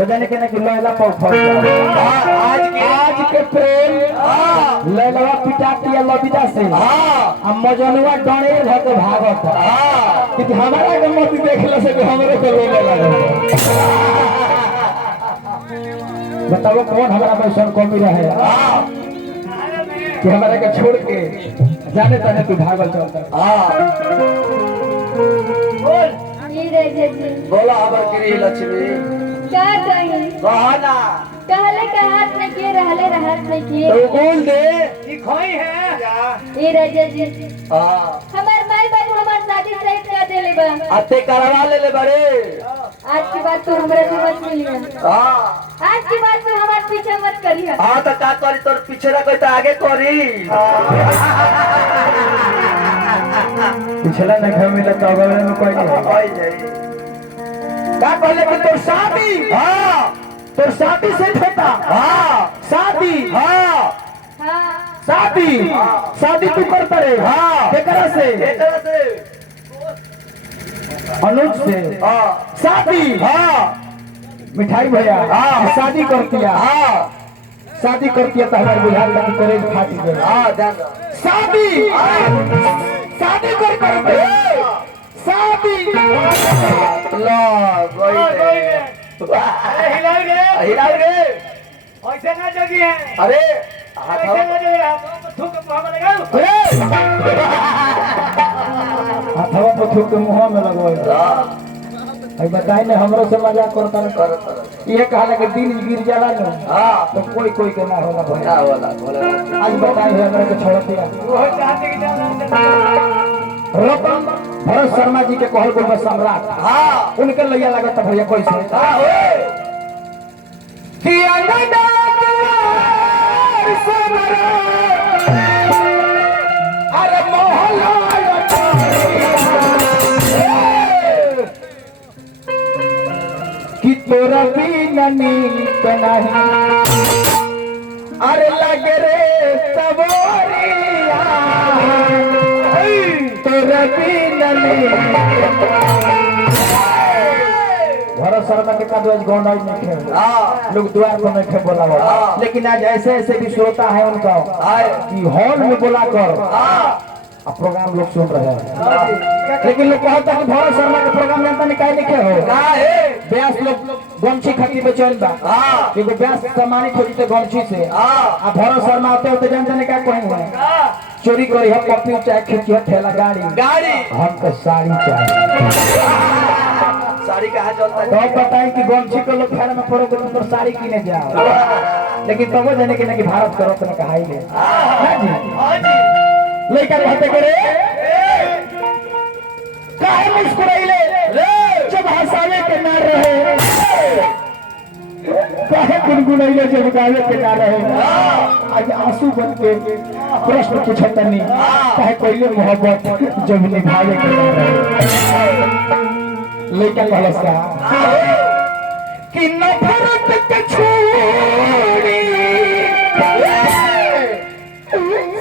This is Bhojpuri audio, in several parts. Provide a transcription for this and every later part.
तो जाने के ना कि लैला पौफा आज के प्रेम लैला पिटा किया लबिदा से हम मजनुआ डरे भके भागत कि हमारा के मत देखले से हमरे को रोने लगे। बताओ कौन हमारा वैसन कमी रहे कि हमारे के छोड़ के जाने तने तू भागल चलता। बोला हमार गिरी लक्ष्मी का कहीं कहना कहले का हाथ में के रहले राहत में के तो बोल दे दिखाई है ए राजा जी हां हमार माई बाबू हमार शादी सही कर देले बा अते करवा ले ले बड़े आज के बाद तू हमरा से मत मिलिया हां आज के बाद तू हमार पीछे मत करिया हां तो का करी तोर पीछे ना कोई तो आगे करी पिछला न घर में तो अगले में कोई नहीं कोई नहीं का कहले कि तोर शादी हां तोर शादी से ठेका हां शादी हां हां शादी शादी तू कर करे हाँ। केकरा से एकरा से अनुज से हां शादी हां मिठाई भैया हाँ। शादी कर दिया हां शादी कर दिया तो हमारे बिहार का कॉलेज फाटी गया हां जान शादी शादी कर शादी लो हिला गे ऐसे ना जगी है अरे ऐसे ना जगी है थूक मुंह में लगाओ हथवा पर थूक के मुंह में लगवाए भाई बताई ने हमरो से मजाक करता न ये कहला के दिन गिर जाला न हां तो कोई कोई के ना होला भाई ना बोला आज बताई है हमरा के छोड़ दिया वो चाहते कि रतन भरत शर्मा जी के कहल को सम्राट हां उनके लैया लगा था भैया कैसे हां ओए कि अरे मोहल्ला कि तोरा बिना नीक नहीं अरे लगे रे सबोरिया तोरा बिना भरत शर्मा के का आज गौंड नहीं थे हां लोग द्वार पर नहीं थे बोला हाँ। लेकिन आज ऐसे ऐसे भी श्रोता है उनका कि हॉल में बोला कर अब प्रोग्राम लोग सुन रहे हैं लेकिन लोग कहता है कि भरत शर्मा के प्रोग्राम जनता ने काहे लिखे हो काहे व्यास लोग गमछी खाती बेचैन बा हां एगो व्यास सम्मानित होती थे गमछी से हां आ भरत शर्मा होते होते जनता ने क्या कहेंगे चोरी करी हम कॉपी चाहे खींची ठेला गाड़ी हमको साड़ी चाहिए साड़ी कहाँ चलता तो अब बताएं कि गमछी को लोग खाने में पड़ो तो साड़ी किने जाओ लेकिन तब जाने के ना कि भारत का रत्न कहा ही है ना जी हां जी लड़का कहते करे काहे मुस्कुराइले जब हंसावे के ना रहे काहे गुनगुनाइले जब गावे के ना रहे आज आंसू बन के प्रश्न पूछतनी काहे कोई मोहब्बत जब निभावे के ना रहे लड़का कहलस का कि नफरत के छोड़ी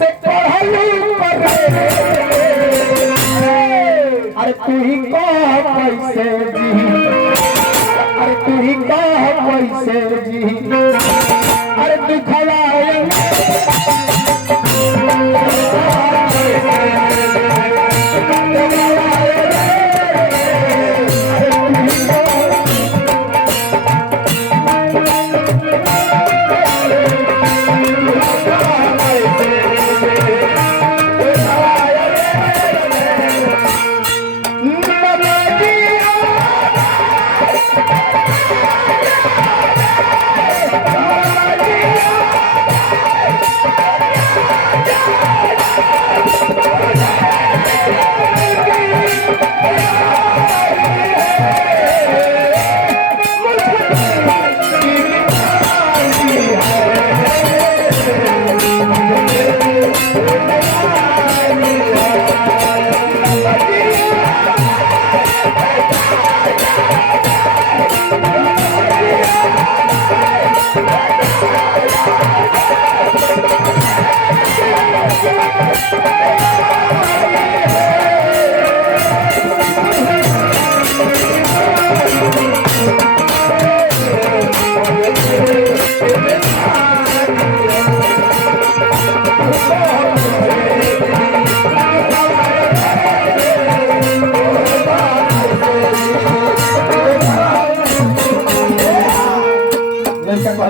से कहलू करे अरे तू ही कह कैसे जी अरे तू ही कह कैसे जी अरे तू खवाए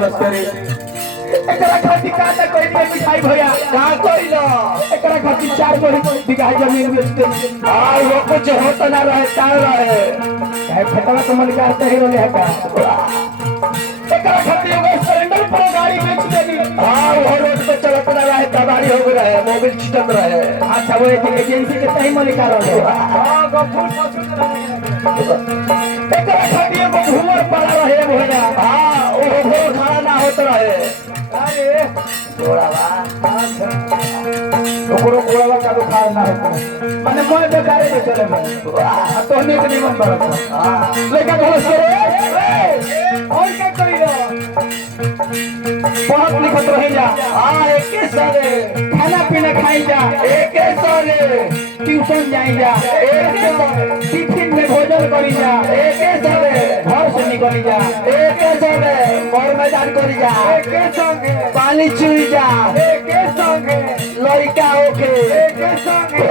कहलस करे एकरा खातिर का त कोई पे मिठाई भैया का कइलो एकरा खातिर 4 बीघा जमीन बेचते आ वो कुछ होता ना रहे का रहे काहे फटवा तो मलिकार ते हीरो ले का एकरा खातिर वो सिलेंडर पर गाड़ी बेच देनी हां वो रोड पे चलत ना रहे तबारी हो गए रहे मोबाइल छिटक रहे अच्छा वो एजेंसी के तही मलिकार ले हां गफूर पछुत रहे एकरा खातिर वो घूमर पड़ा रहे भैया हां वो खड़ा ना होत रहे अरे थोड़ा बा ओकरो कोड़वा का तो खाए ना है माने मोय बेकारे के चले में तो ने के निमन बरत लेकिन कहलस करे और क्या कइलो पढ़त लिखत रही जा हां एके सारे खाना पीना खाई जा एके सारे ट्यूशन जाई जा एके सारे टिफिन में भोजन करी जा एके सारे घर से निकली जा एके सारे और मैदान करी जा एके संगे पानी चुई जा एके संगे लड़का होके एके संगे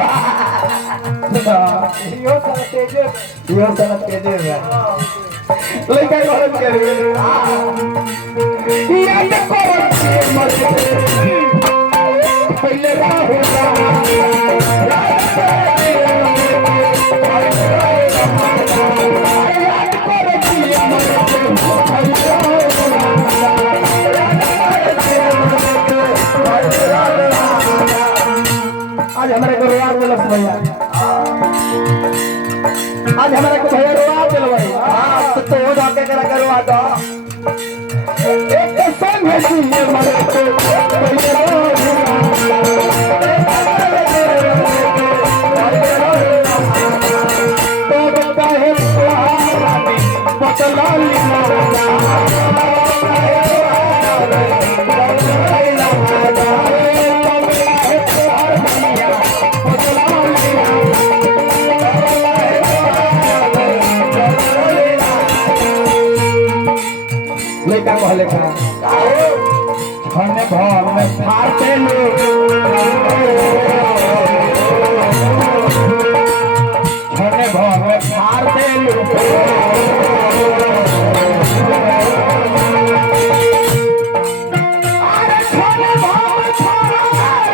यो सारा तेजे यो सनत के दे लेकिन कहलस करे याद करो मत पहले राहुल आज हमारे को रोआ दिलस भैया आज हमारे को भैया रोआ दिल भैया हां तो हो जाके करा करवा दो एक संग है जी हमारे को भैया तो बता है पतला लेका कहले का छने भर में फाड़ते लोग छने भर में फाड़ते लोग अरे छने भर में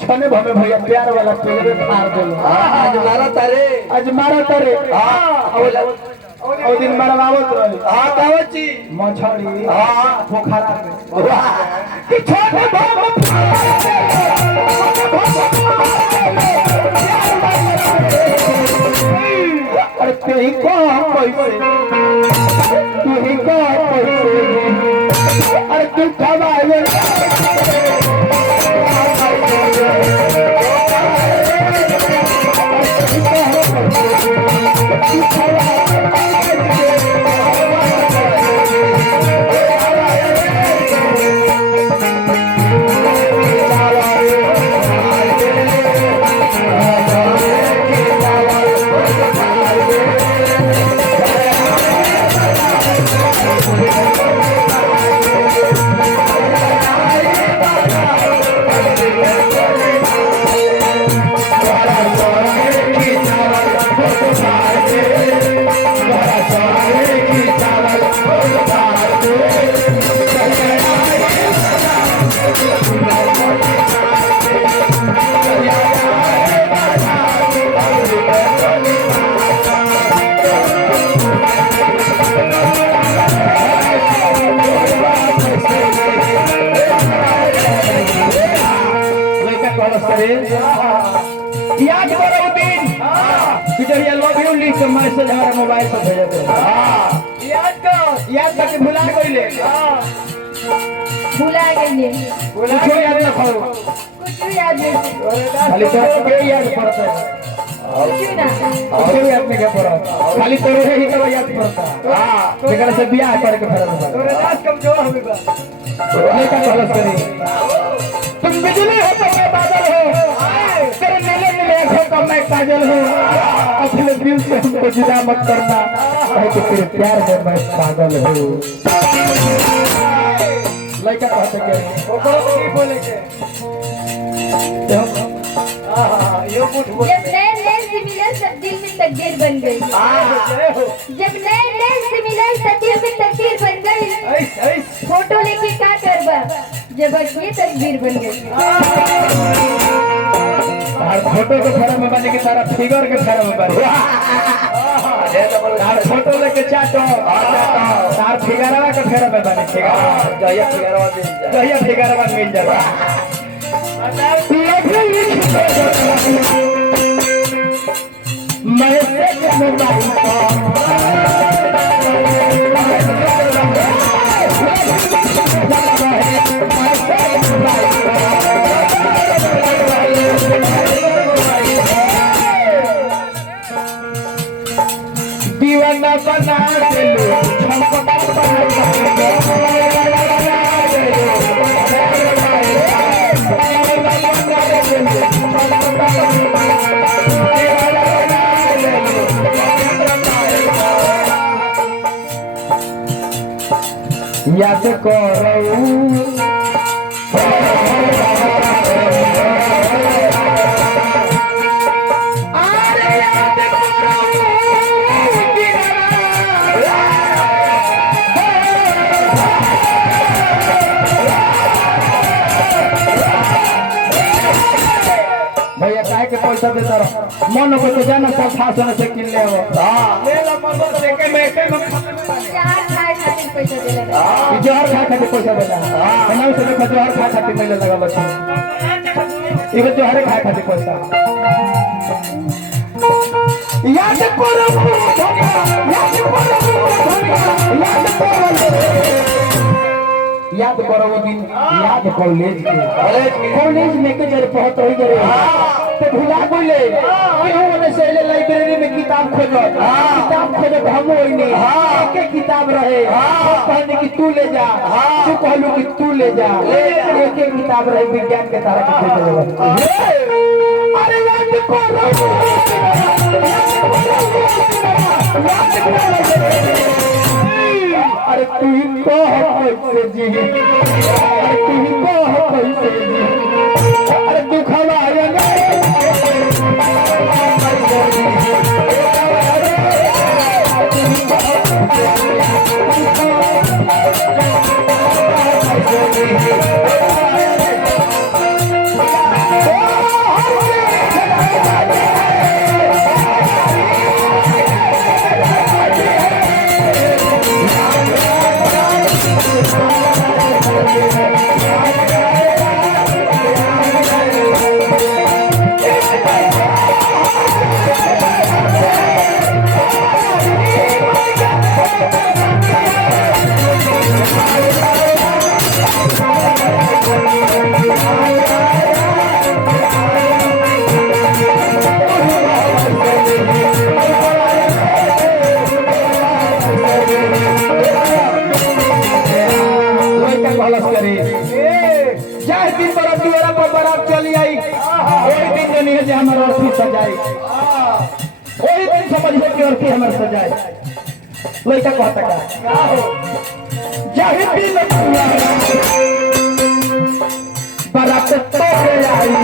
छने भमे भैया प्यार वाला पेड़ फाड़ देलो आज मारा तारे आज मारा तरे हां ओ दिन मरवावत रहे हां कावची मछली हां पोखरा में कि छने भमे अरे तेरी को पैसे तेरी को पैसे अरे तू कब आए याद करो दिन बिजरिया लव यू लिख के मैसेज हमारे मोबाइल पर भेज दो याद करके भुला गईले भुला गई कुछ याद न करो कुछ भी याद नहीं खाली तो के याद पड़ता है कुछ ना कुछ याद नहीं के पड़ता खाली तोरे ही तो याद पड़ता हां जेकरा से बियाह करे के फरज बा तोरे दास कमजोर हो गया लेकर कहलस करी तुम बिजली हो तो मैं बादल हो तेरे नीले नीले आंखों का मैं काजल हूँ अपने दिल से हमको जुदा मत करना कहे कि तेरे प्यार में मैं पागल हूँ। लड़का कहते के ओकरो को नहीं बोले के यो कुछ बोल जब नए नए से मिला सब दिल में तकदीर बन गई। जय हो जब नए नए से मिला सब दिल में तकदीर बन गई। ऐस ऐस फोटो लेके क्या करबा जब ये तकदीर बन गई। तार फोटो के फेरा में बने कि तारा फिगर के फेरा में बने। तार फोटो लेके चाटो तार फिगरवा के फेरा में बने। जय फिगरवा दिन कहिया फिगरवा मिल जावा। मैं से दीवाना बना दे लो छमका याद करो भैया काहे के पैसा देता रहो मन को तो जाना सब फासन से किन ले हो। ले ला मन को देखे में एक में जहाँ खाए खातिर पैसा दे लगा। ई जोहर खा खातिर पैसा देला। ना से देखो जोहर खा खातिर मिले लगा बच्चे। ई जोहर खा खातिर पैसा याद करो याद करो वो दिन याद कॉलेज में के जरे पहुंच होई जरे तो भुला गइले केहू ने से लाइब्रेरी में किताब खोजो हम होई नहीं एक एक किताब रहे कहने कि तू ले जा तू कहलू कि तू ले जा एक एक किताब रहे विज्ञान के तारा के खोजो। अरे याद करो अरे तू ही कह कैसे जी अरे तू ही कह कैसे जी अरे तू खवाए जाए दिन बरात दुआरा पर बरात चली आई वही दिन जो नहीं है हमारे अर्थी सजाई वही दिन समझिए कि अर्थी हमारे सजाए लड़का कहता का जाए दिन बरात तो आई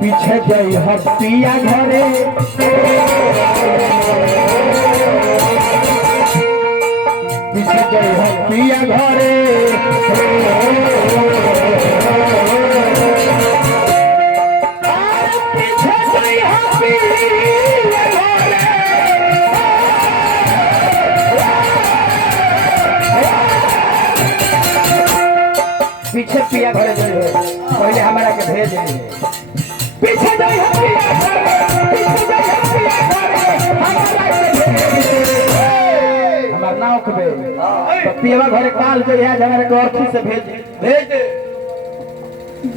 पीछे गई हस्तिया घरे पीछे गई हस्तिया घरे पीछे गई हस्तिया घरे पीछे पिया घरे गए पहले हमारा के भेज दिए पीछे जाई हथिया पीछे जाई हथिया हमारा रखबे तो पियवा घरे काल जो है हमारे गौरथी से भेज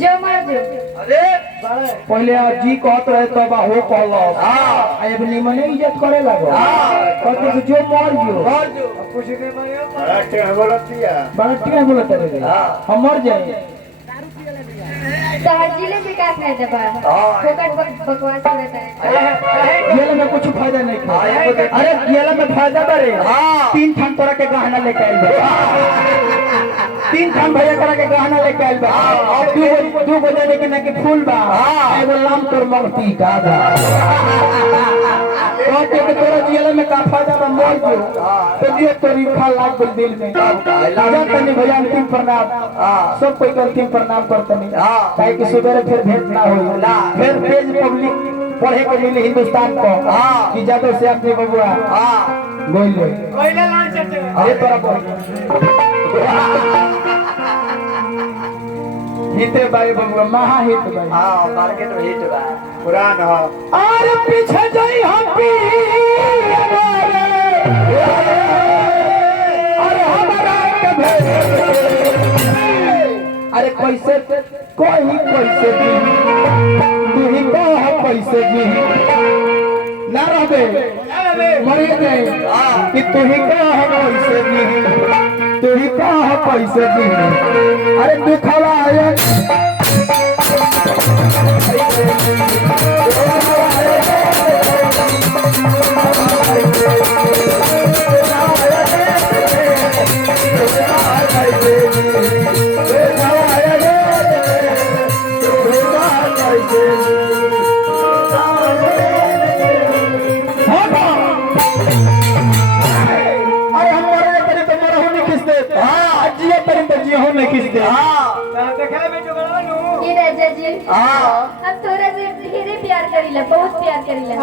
जो मर जो अरे पहले जी कहत रहे तो बा हो कहलो हां अब निमने इज्जत करे लगो कहते कि जो मर जो कुछ नहीं मांगे बड़ा टेढ़ बोलतिया बड़ा टीना बोलत रे हम मर जाए तहजीले से क्या फायदा बा फोकट बकवास करता है गेला में कुछ फायदा नहीं था अरे गेला में फायदा बरे 3 थान तोरा के गहना लेके आइल बा 3 थान भैया तोरा के गहना लेके आइल बा दू गो जाने के ना के फूल बा एगो लाम तोर मगती का दा कहते कि तोरा गेला में का फायदा बा मर जो तो ये तोरी खा लाग गल दिल में लाजा तनी भैया अंतिम प्रणाम सब कोई के अंतिम प्रणाम करतनी काहे कि सुबह फिर भेंट ना होई फिर पेज पब्लिक पढ़े के मिली हिंदुस्तान को कि जादव से अपने बबुआ गोल ले कोइला लान चटे अरे तोरा बोल हिते बाई बबुआ महा हित बाई हां मार्केट में हिट बा पुरान हो और पीछे जाई हम पी अरे हमारा के भेज अरे कैसे कोई कैसे दी तू ही कह कैसे दी ना रहबे मरी गए कि तू ही कह कैसे दी तू ही कह कैसे दी अरे दुखवा आए देखा में जो बनानु ये राजा जी हां हम तोरा से ढेरे प्यार करीला बहुत प्यार करीला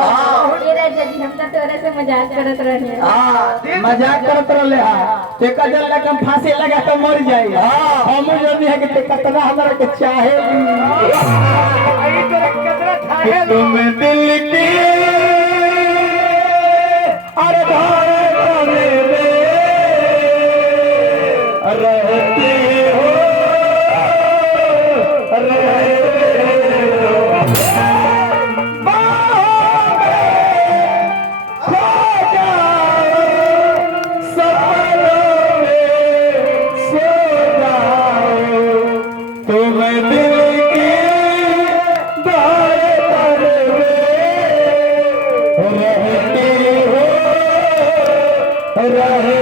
ये राजा जी हम तो तोरा से मजाक करत रहे हां मजाक करत रहले तेका जल लगा फांसी लगा के मर जाई हम जल्दी है कि कितना हमरा के चाहे आई तो कतरा थाहे तुम दिल की अरे धार में रहते हो रहे